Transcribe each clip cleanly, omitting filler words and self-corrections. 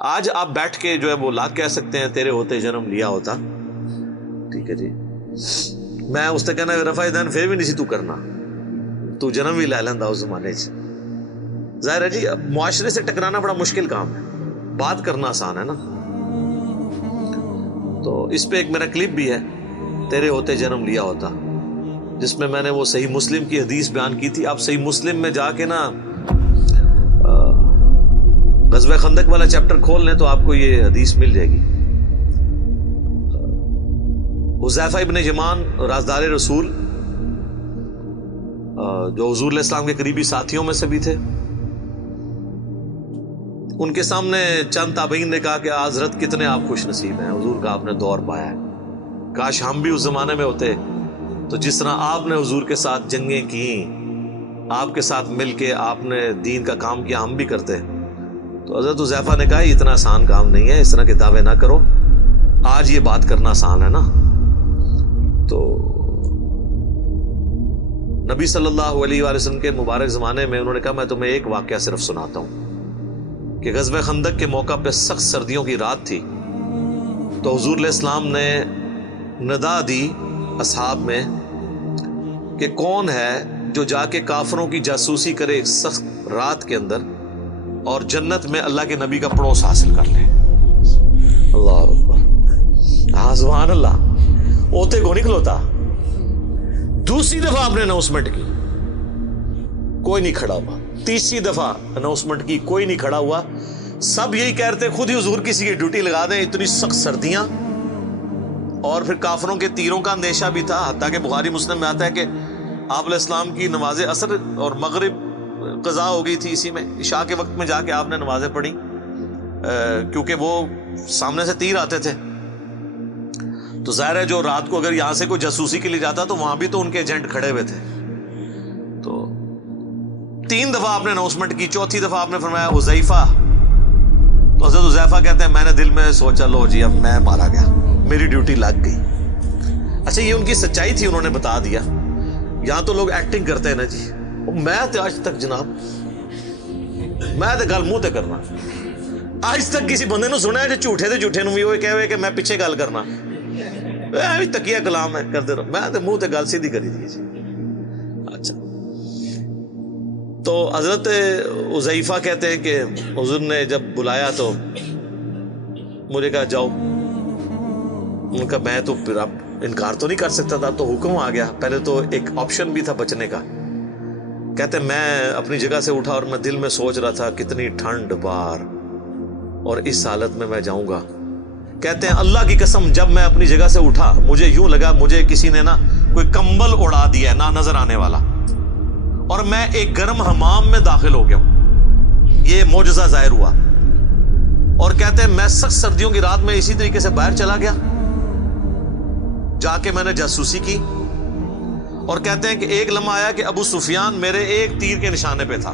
آج آپ بیٹھ کے جو ہے وہ لاکھ کہہ سکتے ہیں تیرے ہوتے جنم لیا ہوتا، ٹھیک ہے جی، میں اس سے کہنا رفع دین پھر بھی نہیں سی تو کرنا، تو جنم بھی لے لینا اس زمانے سے۔ ظاہر ہے جی معاشرے سے ٹکرانا بڑا مشکل کام ہے، بات کرنا آسان ہے نا۔ تو اس پہ ایک میرا کلپ بھی ہے، تیرے ہوتے جنم لیا ہوتا، جس میں نے وہ صحیح مسلم کی حدیث بیان کی تھی۔ آپ صحیح مسلم میں جا کے نا غزوہ خندق والا چیپٹر کھول لیں تو آپ کو یہ حدیث مل جائے گی۔ حذیفہ ابن یمان رازدار رسول، جو حضور علیہ السلام کے قریبی ساتھیوں میں سے بھی تھے، ان کے سامنے چند تابعین نے کہا کہ حضرت کتنے آپ خوش نصیب ہیں، حضور کا آپ نے دور پایا ہے، کاش ہم بھی اس زمانے میں ہوتے تو جس طرح آپ نے حضور کے ساتھ جنگیں کی، آپ کے ساتھ مل کے آپ نے دین کا کام کیا، ہم بھی کرتے۔ تو حضرت حذیفہ نے کہا یہ اتنا آسان کام نہیں ہے، اس طرح کے دعوے نہ کرو، آج یہ بات کرنا آسان ہے نا۔ تو نبی صلی اللہ علیہ وآلہ وسلم کے مبارک زمانے میں انہوں نے کہا میں تمہیں ایک واقعہ صرف سناتا ہوں کہ غزوہ خندق کے موقع پہ سخت سردیوں کی رات تھی، تو حضور علیہ السلام نے ندا دی اصحاب میں کہ کون ہے جو جا کے کافروں کی جاسوسی کرے ایک سخت رات کے اندر اور جنت میں اللہ کے نبی کا پڑوس حاصل کر لے۔ اللہ اکبر، ہاں سبحان اللہ، اوتے کو نکلوتا۔ دوسری دفعہ آپ نے اناؤنسمنٹ کی، کوئی نہیں کھڑا ہوا۔ تیسری دفعہ اناؤنسمنٹ کی، کوئی نہیں کھڑا ہوا۔ سب یہی کہتے خود ہی حضور کسی کی ڈیوٹی لگا دیں، اتنی سخت سردیاں، اور پھر کافروں کے تیروں کا اندیشہ بھی تھا، حتیٰ کہ بخاری مسلم میں آتا ہے کہ آپ علیہ السلام کی نماز عصر اور مغرب قضا ہو گئی تھی، اسی میں عشاء کے وقت میں جا کے آپ نے نمازیں پڑھی، کیونکہ وہ سامنے سے تیر آتے تھے۔ تو ظاہر ہے جو رات کو اگر یہاں سے کوئی جاسوسی کے لیے جاتا تو وہاں بھی تو ان کے ایجنٹ کھڑے ہوئے تھے۔ تو 3 دفعہ آپ نے اناؤنسمنٹ کی، چوتھی دفعہ آپ نے فرمایا حذیفہ، تو حضرت حذیفہ کہتے ہیں میں نے دل میں سوچا لو جی اب میں مارا گیا، میری ڈیوٹی لگ گئی۔ اچھا یہ ان کی سچائی تھی، انہوں نے بتا دیا۔ یہاں تو لوگ ایکٹنگ کرتے ہیں نا جی، میں تو آج تک جناب میں تو گل منہ تے کرنا، آج تک کسی بندے نو سنیا جو جھوٹے تے جھوٹے نو بھی وہ کہے ہوئے کہ میں پیچھے گل کرنا، بھی تکیہ کلام ہے کرتے رہو، میں تو منہ تے گل سیدھی کری دی جی۔ اچھا تو حضرت حذیفہ کہتے ہیں کہ حضور نے جب بلایا تو مجھے کہا جاؤ، ان کا میں تو پھر اب انکار تو نہیں کر سکتا تھا، تو حکم آ گیا۔ پہلے تو ایک آپشن بھی تھا بچنے کا، کہتے میں اپنی جگہ سے اٹھا اور میں دل میں سوچ رہا تھا کتنی ٹھنڈ بار، اور اس حالت میں جاؤں گا۔ کہتے ہیں اللہ کی قسم جب میں اپنی جگہ سے اٹھا مجھے یوں لگا مجھے کسی نے نا کوئی کمبل اڑا دیا ہے، نہ نظر آنے والا، اور میں ایک گرم حمام میں داخل ہو گیا ہوں۔ یہ معجزہ ظاہر ہوا۔ اور کہتے ہیں میں سخت سردیوں کی رات میں اسی طریقے سے باہر چلا گیا، جا کے میں نے جاسوسی کی، اور کہتے ہیں کہ ایک لمحہ آیا کہ ابو سفیان میرے ایک تیر کے نشانے پہ تھا،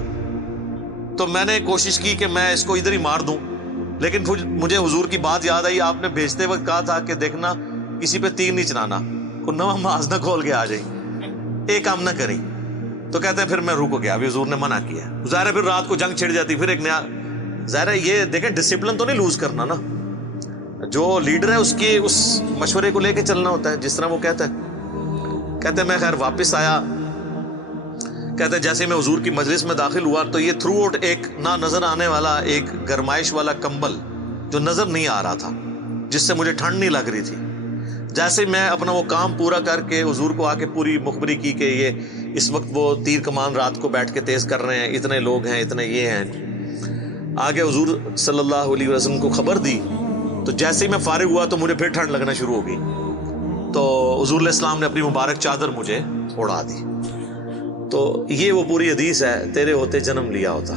تو میں نے کوشش کی کہ میں اس کو ادھر ہی مار دوں، لیکن مجھے حضور کی بات یاد آئی، آپ نے بھیجتے وقت کہا تھا کہ دیکھنا کسی پہ تیر نہیں چلانا، کوئی نواں ماز نہ کھول کے آ جائیں، ایک کام نہ کریں۔ تو کہتے ہیں پھر میں رک گیا، ابھی حضور نے منع کیا۔ ظاہر ہے پھر رات کو جنگ چھڑ جاتی، پھر ایک نیا، ظاہر ہے یہ دیکھیں ڈسپلن تو نہیں لوز کرنا نا، جو لیڈر ہے اس کے اس مشورے کو لے کے چلنا ہوتا ہے جس طرح وہ کہتا ہے۔ کہتے ہیں میں خیر واپس آیا، کہتے ہیں جیسے میں حضور کی مجلس میں داخل ہوا تو یہ تھرو آؤٹ ایک نہ نظر آنے والا ایک گرمائش والا کمبل جو نظر نہیں آ رہا تھا، جس سے مجھے ٹھنڈ نہیں لگ رہی تھی۔ جیسے میں اپنا وہ کام پورا کر کے حضور کو آ کے پوری مخبری کی کہ یہ اس وقت وہ تیر کمان رات کو بیٹھ کے تیز کر رہے ہیں، اتنے لوگ ہیں، اتنے یہ ہیں، آگے حضور صلی اللہ علیہ وسلم کو خبر دی، تو جیسے ہی میں فارغ ہوا تو مجھے پھر ٹھنڈ لگنا شروع ہو گئی، تو حضور علیہ السلام نے اپنی مبارک چادر مجھے اڑا دی۔ تو یہ وہ پوری حدیث ہے تیرے ہوتے جنم لیا ہوتا۔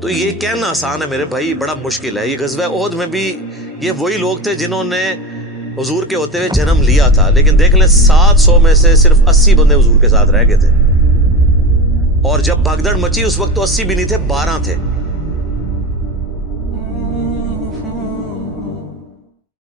تو یہ کہنا آسان ہے میرے بھائی، بڑا مشکل ہے۔ یہ غزوہ احد میں بھی یہ وہی لوگ تھے جنہوں نے حضور کے ہوتے ہوئے جنم لیا تھا، لیکن دیکھ لیں 700 میں سے صرف 80 بندے حضور کے ساتھ رہ گئے تھے، اور جب بھگدڑ مچی اس وقت تو 80 بھی نہیں تھے، 12 تھے۔